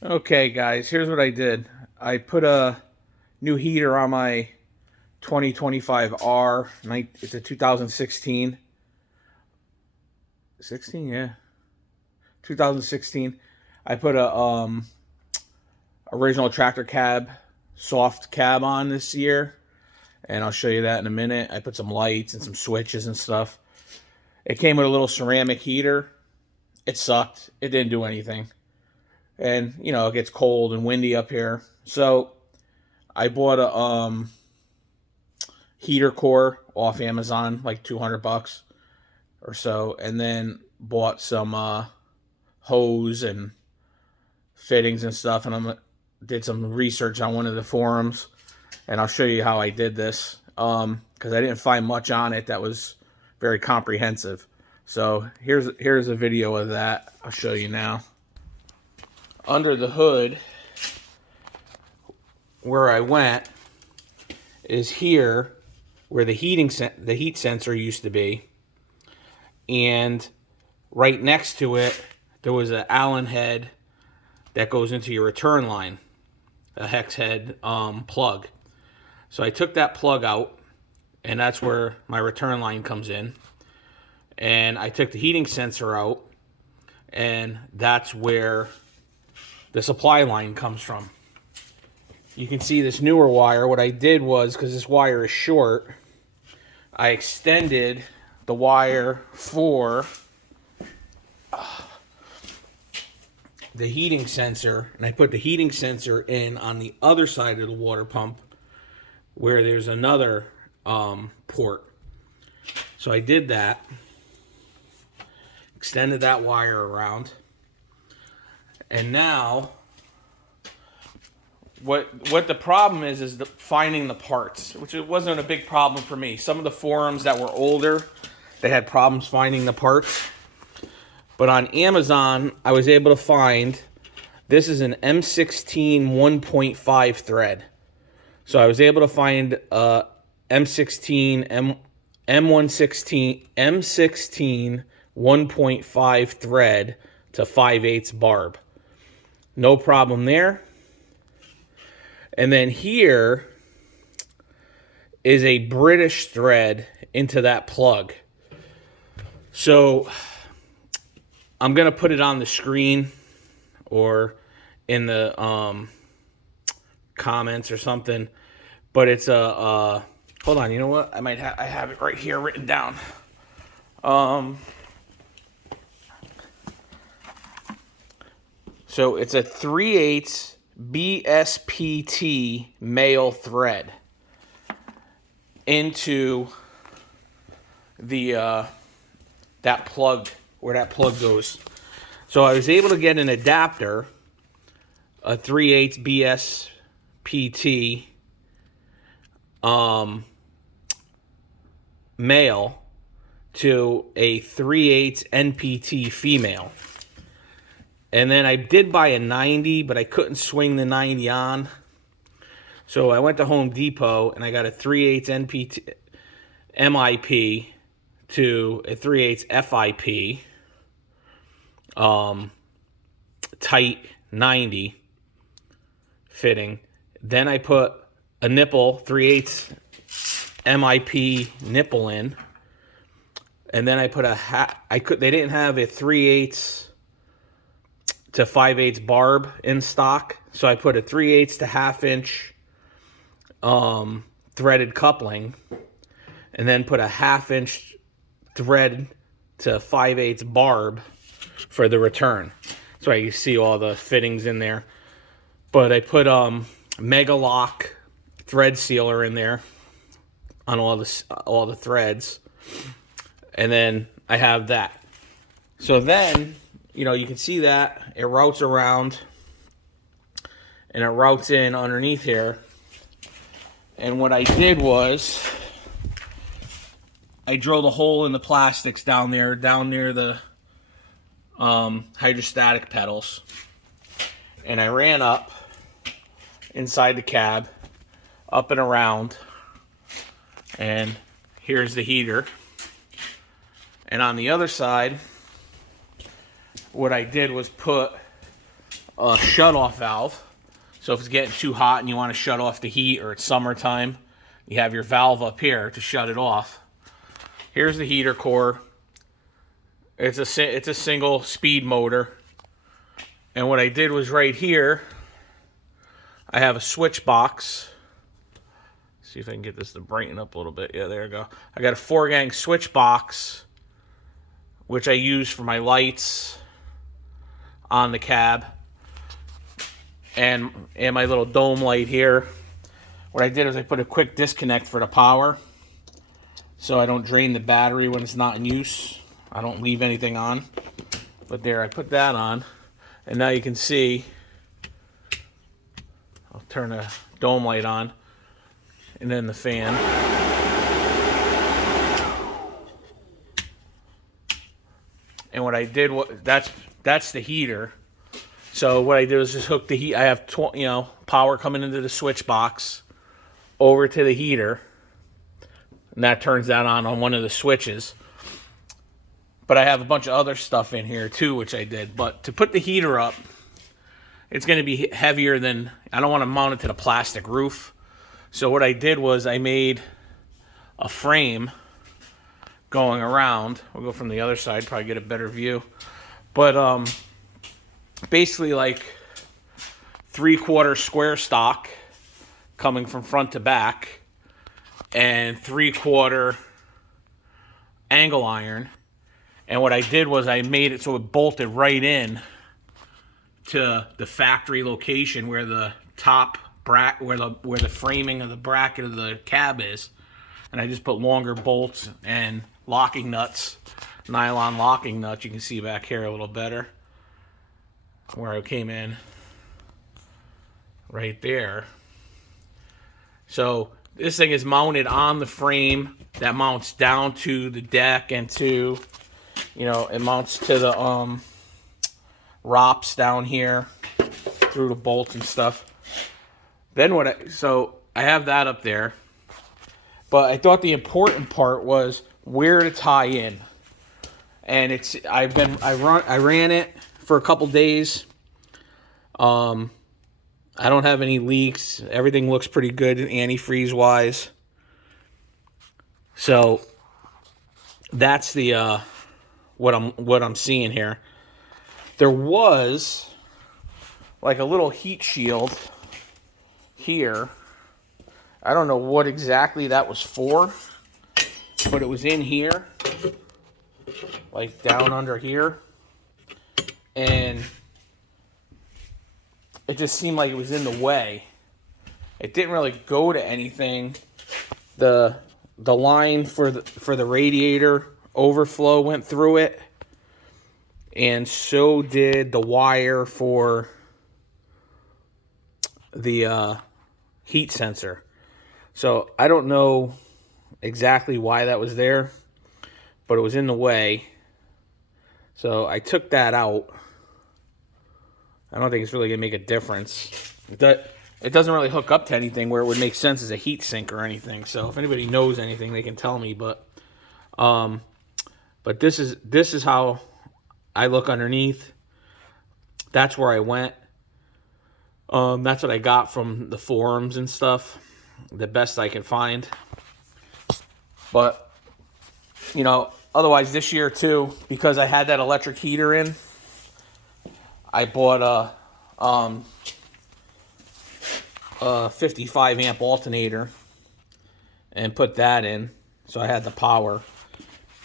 Okay, guys, here's what I did. I put a new heater on my 2025R. It's a 2016. 16, yeah. 2016. I put a original tractor cab, soft cab on this year, and I'll show you that in a minute. I put some lights and some switches and stuff. It came with a little ceramic heater. It sucked. It didn't do anything. And, it gets cold and windy up here. So I bought a heater core off Amazon, like $200 or so, and then bought some hose and fittings and stuff. And I did some research on one of the forums, and I'll show you how I did this because I didn't find much on it that was very comprehensive. So here's a video of that. I'll show you now. Under the hood, where I went is here, where the heat sensor used to be, and right next to it there was an Allen head that goes into your return line, a hex head plug. So I took that plug out, and that's where my return line comes in. And I took the heating sensor out, and that's where the supply line comes from. You can see this newer wire. What I did was, because this wire is short, I extended the wire for the heating sensor, and I put the heating sensor in on the other side of the water pump where there's another port. So I did that, extended that wire around, and now what the problem is finding the parts, which it wasn't a big problem for me. Some of the forums that were older, they had problems finding the parts. But on Amazon, I was able to find, this is an M16 1.5 thread. So I was able to find a M16 M16 1.5 thread to 5/8 barb. No problem there. And then here is a British thread into that plug. So I'm going to put it on the screen or in the comments or something. But it's a, hold on, you know what? I have it right here written down. So it's a 3/8 BSPT male thread into the that plug, where that plug goes. So I was able to get an adapter, a 3/8 BSPT male to a 3/8 NPT female. And then I did buy a 90, but I couldn't swing the 90 on. So I went to Home Depot and I got a 3/8 NPT MIP to a 3/8 FIP tight 90 fitting. Then I put a nipple 3/8 MIP nipple in, and then I put they didn't have a 3/8 to 5/8 barb in stock, so I put a 3/8 to 1/2 inch threaded coupling, and then put a 1/2 inch thread to 5/8 barb for the return. So you see all the fittings in there. But I put Mega Lock thread sealer in there on all the threads, and then I have that. So then, you can see that it routes around, and it routes in underneath here. And what I did was I drilled a hole in the plastics down near the hydrostatic pedals, and I ran up inside the cab, up and around, and here's the heater. And on the other side, what I did was put a shut-off valve. So if it's getting too hot and you want to shut off the heat, or it's summertime, you have your valve up here to shut it off. Here's the heater core. It's a single speed motor. And what I did was right here, I have a switch box. See if I can get this to brighten up a little bit. Yeah, there we go. I got a 4-gang switch box, which I use for my lights on the cab, and my little dome light here. What I did is I put a quick disconnect for the power, so I don't drain the battery when it's not in use. I don't leave anything on. But there, I put that on, and now you can see, I'll turn the dome light on, and then the fan. And what I did was, that's the heater. So what I did was just hook the heat. I have power coming into the switch box over to the heater, and that turns that on one of the switches. But I have a bunch of other stuff in here too, which I did. But to put the heater up, it's going to be heavier than, I don't want to mount it to the plastic roof. So what I did was I made a frame going around. We'll go from the other side, probably get a better view. But basically like 3/4 square stock coming from front to back, and 3/4 angle iron. And what I did was I made it so it bolted right in to the factory location where the top where the framing of the bracket of the cab is. And I just put longer bolts and locking nuts, nylon locking nuts. You can see back here a little better where I came in right there. So this thing is mounted on the frame that mounts down to the deck, and to, it mounts to the ROPS down here through the bolts and stuff. Then so I have that up there, but I thought the important part was where to tie in. And I ran it for a couple days. I don't have any leaks. Everything looks pretty good antifreeze wise. So that's the what I'm seeing here. There was like a little heat shield here. I don't know what exactly that was for, but it was in here, like down under here, and it just seemed like it was in the way. It didn't really go to anything. The line for the radiator overflow went through it, and so did the wire for the heat sensor. So I don't know exactly why that was there, but it was in the way. So I took that out. I don't think it's really going to make a difference. It doesn't really hook up to anything where it would make sense as a heat sink or anything. So if anybody knows anything, they can tell me. But this is how I look underneath. That's where I went. That's what I got from the forums and stuff. The best I can find. But, otherwise this year too, because I had that electric heater in, I bought a 55 amp alternator and put that in. So I had the power,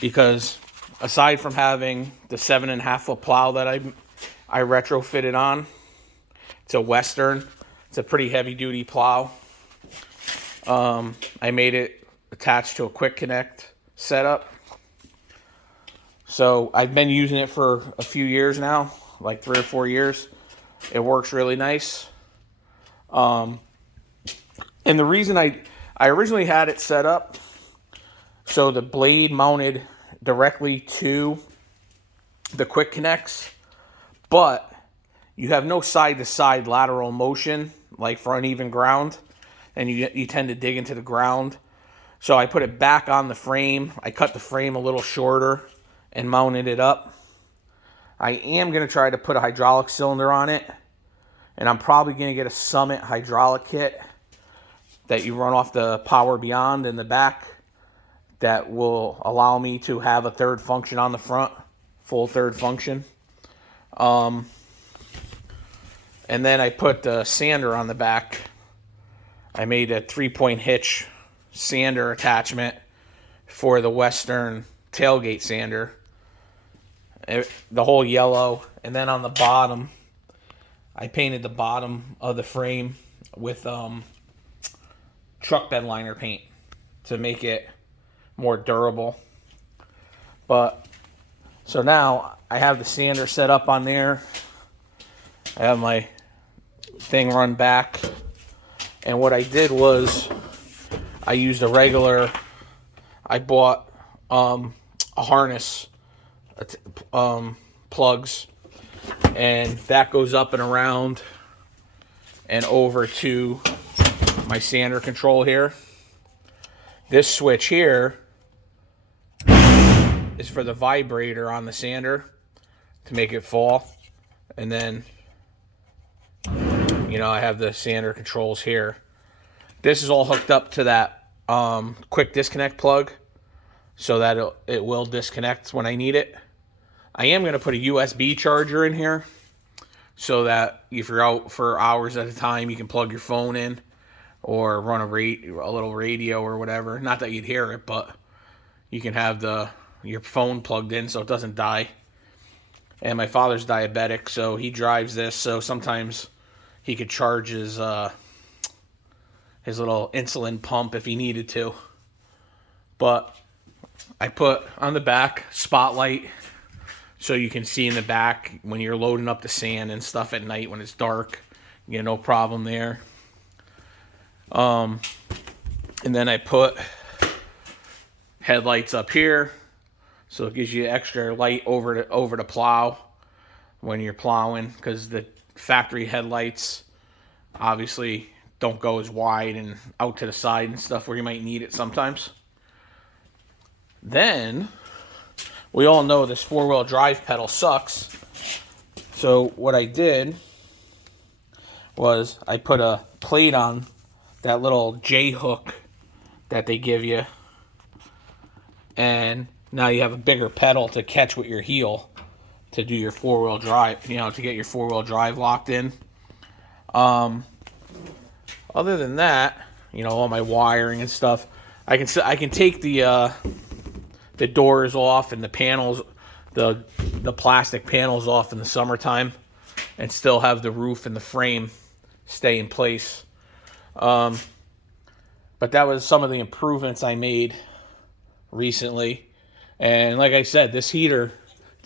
because aside from having the 7.5 foot plow that I retrofitted on, it's a Western. It's a pretty heavy duty plow. I made it attached to a quick connect setup. So I've been using it for a few years now, like 3 or 4 years. It works really nice. And the reason I originally had it set up so the blade mounted directly to the quick connects, but you have no side-to-side lateral motion, like for uneven ground, and you tend to dig into the ground. So I put it back on the frame. I cut the frame a little shorter and mounted it up. I am going to try to put a hydraulic cylinder on it And I'm probably going to get a Summit hydraulic kit that you run off the Power Beyond in the back that will allow me to have a third function on the front, full third function. And then I put the sander on the back. I made a 3-point hitch sander attachment for the Western tailgate sander. The whole yellow. And then on the bottom, I painted the bottom of the frame with truck bed liner paint to make it more durable. But so now I have the sander set up on there. I have my thing run back. And what I did was I used I bought a harness, plugs, and that goes up and around and over to my sander control here. This switch here is for the vibrator on the sander to make it fall. And then, I have the sander controls here. This is all hooked up to that quick disconnect plug so that it will disconnect when I need it. I am going to put a USB charger in here so that if you're out for hours at a time, you can plug your phone in or run a little radio or whatever. Not that you'd hear it, but you can have your phone plugged in so it doesn't die. And my father's diabetic, so he drives this, so sometimes he could charge his little insulin pump if he needed to. But I put on the back spotlight so you can see in the back when you're loading up the sand and stuff at night when it's dark. No problem there. And then I put headlights up here, so it gives you extra light over the plow when you're plowing, because the factory headlights obviously don't go as wide and out to the side and stuff where you might need it sometimes. Then we all know this 4-wheel drive pedal sucks. So what I did was I put a plate on that little J hook that they give you, and now you have a bigger pedal to catch with your heel to do your 4-wheel drive, to get your 4-wheel drive locked in. Other than that, all my wiring and stuff, I can take the doors off and the panels, the plastic panels off in the summertime, and still have the roof and the frame stay in place. But that was some of the improvements I made recently. And like I said, this heater,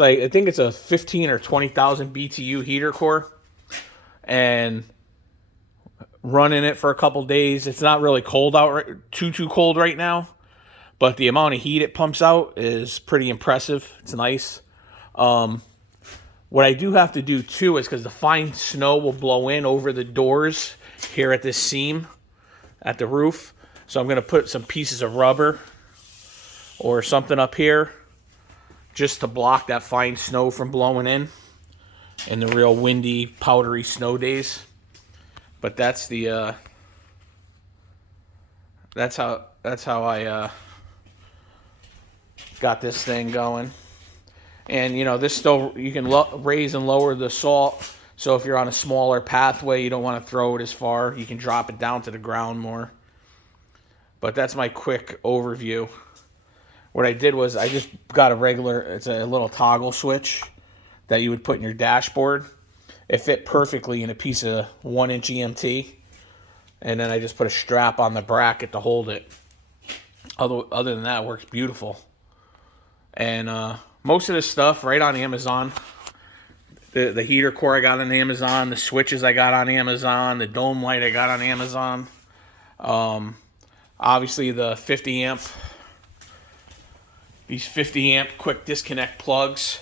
I think it's a 15 or 20,000 BTU heater core, and running it for a couple days. It's not really cold out, too cold right now, but the amount of heat it pumps out is pretty impressive. It's nice. What I do have to do too is, because the fine snow will blow in over the doors here at this seam at the roof, so I'm going to put some pieces of rubber or something up here just to block that fine snow from blowing in the real windy, powdery snow days. But that's that's how I got this thing going. And this still, you can raise and lower the salt. So if you're on a smaller pathway, you don't want to throw it as far, you can drop it down to the ground more. But that's my quick overview. What I did was I just got it's a little toggle switch that you would put in your dashboard. It fit perfectly in a piece of 1-inch EMT. And then I just put a strap on the bracket to hold it. Other than that, it works beautiful. And most of this stuff right on Amazon. The heater core I got on Amazon. The switches I got on Amazon. The dome light I got on Amazon. Obviously the 50 amp. These 50 amp quick disconnect plugs.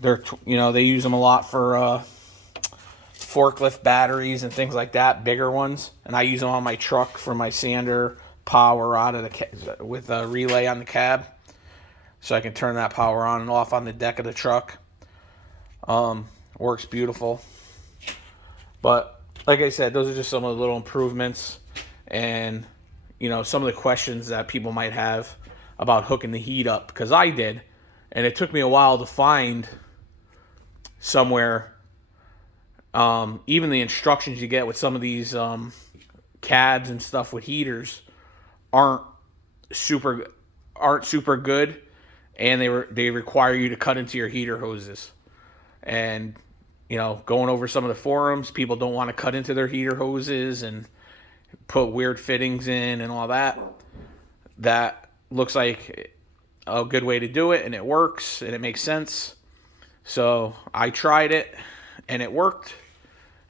They're, they use them a lot for forklift batteries and things like that, bigger ones. And I use them on my truck for my sander power out of with a relay on the cab, so I can turn that power on and off on the deck of the truck. Works beautiful. But like I said, those are just some of the little improvements, and some of the questions that people might have about hooking the heat up, because I did, and it took me a while to find somewhere. Even the instructions you get with some of these cabs and stuff with heaters aren't super good, and they require you to cut into your heater hoses. And going over some of the forums, people don't want to cut into their heater hoses and put weird fittings in and all that. That looks like a good way to do it, and it works, and it makes sense. So I tried it, and it worked,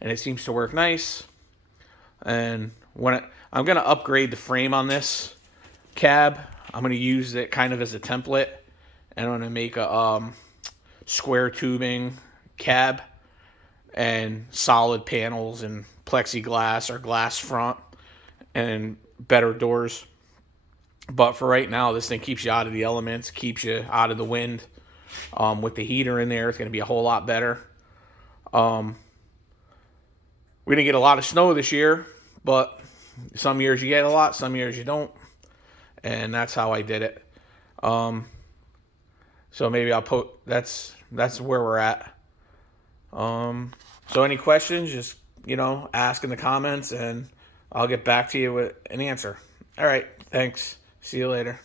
and it seems to work nice. And I'm going to upgrade the frame on this cab. I'm going to use it kind of as a template, and I'm going to make a square tubing cab and solid panels and plexiglass or glass front and better doors. But for right now, this thing keeps you out of the elements, keeps you out of the wind. With the heater in there, it's going to be a whole lot better. We didn't get a lot of snow this year, but some years you get a lot, some years you don't. And that's how I did it. So maybe I'll put, that's where we're at. So any questions, just, ask in the comments, and I'll get back to you with an answer. All right. Thanks. See you later.